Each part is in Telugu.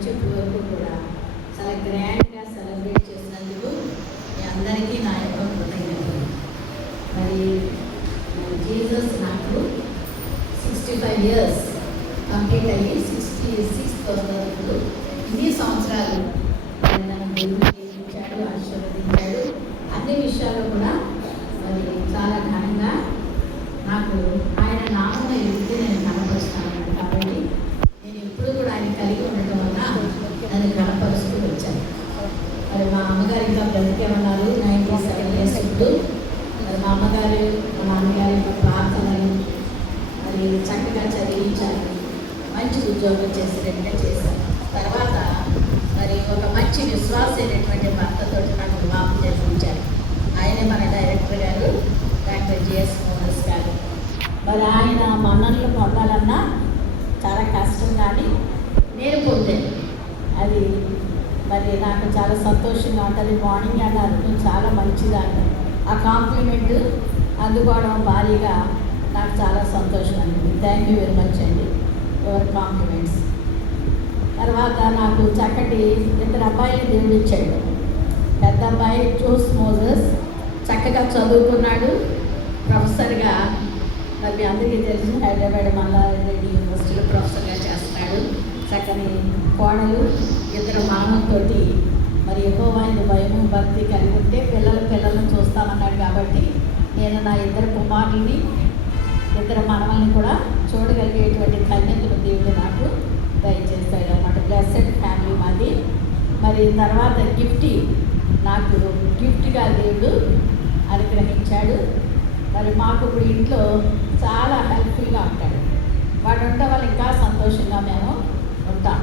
నుంచి ఇప్పటి వరకు కూడా చాలా గ్రాండ్గా సెలబ్రేట్ చేసినందుకు మీ అందరికీ నా యొక్క కృతజ్ఞతలు. మరి జీసస్ నాకు 65 years కంప్లీట్ అయ్యి 66 వస్తున్నప్పుడు ఇన్ని సంవత్సరాలు నన్ను దేవుడు జీవించాడు, ఆశీర్వదించాడు. అన్ని విషయాల్లో కూడా మరి చాలా ఘనంగా నాకు ఆయన నామం ఎత్తి నేను కనపరుస్తాను. కాబట్టి నేను ఎప్పుడు కూడా ఆయన కలిగి ఉండటం వల్ల నన్ను కనపరుస్తూ వచ్చాను. మరి మా అమ్మగారు ఇంకా బ్రతికే ఉన్నారు 97 years ఇప్పుడు. మరి మా అమ్మగారు మా నాన్నగారి యొక్క ప్రార్థనలు మరి చక్కగా చదివించారు, మంచి ఉద్యోగం చేసినట్టుగా చేశారు. తర్వాత మరి ఒక మంచి విశ్వాసమైనటువంటి భర్తతో నాకు వివాహం జరిపించారు. ఆయనే మన డైరెక్టర్ గారు డాక్టర్ జిఎస్ మోహన్స్ గారు. మరి ఆయన మన్ననలు పొందాలన్నా చాలా కష్టం, కానీ నేను పొందాను. అది మరి నాకు చాలా సంతోషంగా ఉంటుంది. మార్నింగ్ అన్నారు నువ్వు చాలా మంచిదాన్ని, ఆ కాంప్లిమెంట్ అందుకోవడం భారీగా నాకు చాలా సంతోషం అనిపింది. థ్యాంక్ యూ వెరీ మచ్ అండి యువర్ కాంప్లిమెంట్స్. తర్వాత నాకు చక్కటి 2 అబ్బాయిలు దేవుడు ఇచ్చాడు. పెద్ద అబ్బాయి జోస్ మోజెస్ చక్కగా చదువుకున్నాడు, ప్రొఫెసర్గా మరి మీ అందరికీ తెలిసిన హైదరాబాద్ మల్లారెడ్డి యూనివర్సిటీలో ప్రొఫెసర్గా చేస్తున్నాడు. చక్కని కోడలు, 2 మానవులతో మరి యెహోవాయందు భయము భక్తి కలిగి ఉంటే పిల్లలను చూస్తామన్నాడు. కాబట్టి నేను నా 2 కుమారుల్ని 2 మనవల్ని కూడా చూడగలిగేటువంటి ధన్యతలు దేవుడు నాకు దయచేస్తాడు అన్నమాట. బ్లెస్సెడ్ ఫ్యామిలీ మాది. మరి తర్వాత నాకు గిఫ్ట్గా దేవుడు అనుగ్రహించాడు. మరి మాకు ఇప్పుడు ఇంట్లో చాలా హెల్ప్ఫుల్గా ఉంటాడు. వాడు ఉండడం వల్ల ఇంకా సంతోషంగా మేము ఉంటాం.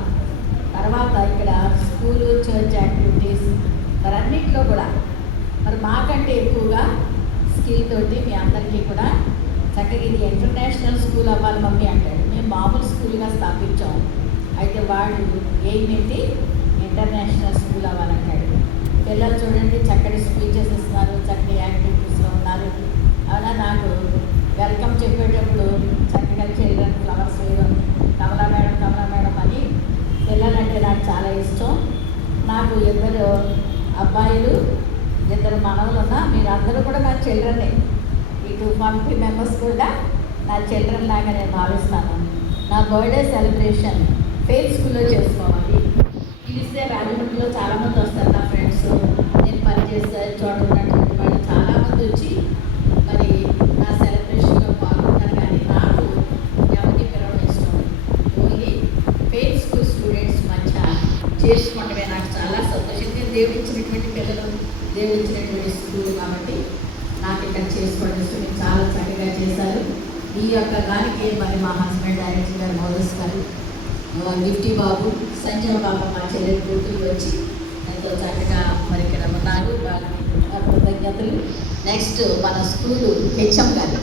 తర్వాత ఇక్కడ స్కూలు, చర్చ్ యాక్టివిటీస్ మరి అన్నింటిలో కూడా మరి మాకంటే ఎక్కువగా స్కిల్ తోటి మీ అందరికీ కూడా చక్కగా ఇది ఇంటర్నేషనల్ స్కూల్ అవ్వాలి మమ్మీ అంటాడు. మేము మామూలు స్కూల్గా స్థాపించాము. అయితే వాడు ఏంటి ఇంటర్నేషనల్ స్కూల్ అవ్వాలంటాడు. పిల్లలు చూడండి చక్కటి స్పీచెస్ ఇస్తున్నారు, చక్కటి యాక్టివిటీస్లో ఉన్నారు. అవునా, నాకు వెల్కమ్ చెప్పేటప్పుడు చక్కగా చిల్డ్రన్ ఫ్లవర్స్ వేయడం, కమలా మేడం అని పిల్లలంటే నాకు చాలా ఇష్టం. నాకు 2 అబ్బాయిలు 2 మనవలు ఉన్నా మీరందరూ కూడా నా చిల్డ్రనే. ఈ 240 మెంబర్స్ కూడా నా చిల్డ్రన్ లాగా నేను భావిస్తాను. నా బర్త్డే సెలబ్రేషన్ ఫెయిత్ స్కూల్లో చేసుకోవాలి. పిలిస్తే రాజమండ్రిలో చాలామంది వస్తారు నా ఫ్రెండ్స్, నేను పనిచేసే చోట ఉన్నటువంటి వాళ్ళు చాలామంది వచ్చి మరి నా సెలబ్రేషన్లో పాల్గొన్నారు. కానీ నాకు ఎవరిని పిలవడం ఇష్టం. ఓన్లీ ఫెయిత్ స్కూల్ స్టూడెంట్స్ మధ్య చేసుకోవడమే నాకు చాలా సంతోషం. నేను దేవుడు ఇచ్చినటువంటి పిల్లలు, దేవుడు ఇచ్చినటువంటి స్కూల్ కాబట్టి నాకు ఇక్కడ చేసుకోవడం ఇష్టం. మీరు చాలా చక్కగా చేశారు. ఈ యొక్క దానికి మరి మా హస్బెండ్ డైరెక్టర్ గారు మోదస్ గారు, గిఫ్టీ బాబు, సంజయ్ బాబు మా చెల్లెలు కూతురు వచ్చి ఎంతో చక్కగా మరి ఇక్కడ ఉన్నారు. కృతజ్ఞతలు. నెక్స్ట్ మన స్కూలు హెచ్ఎం గారు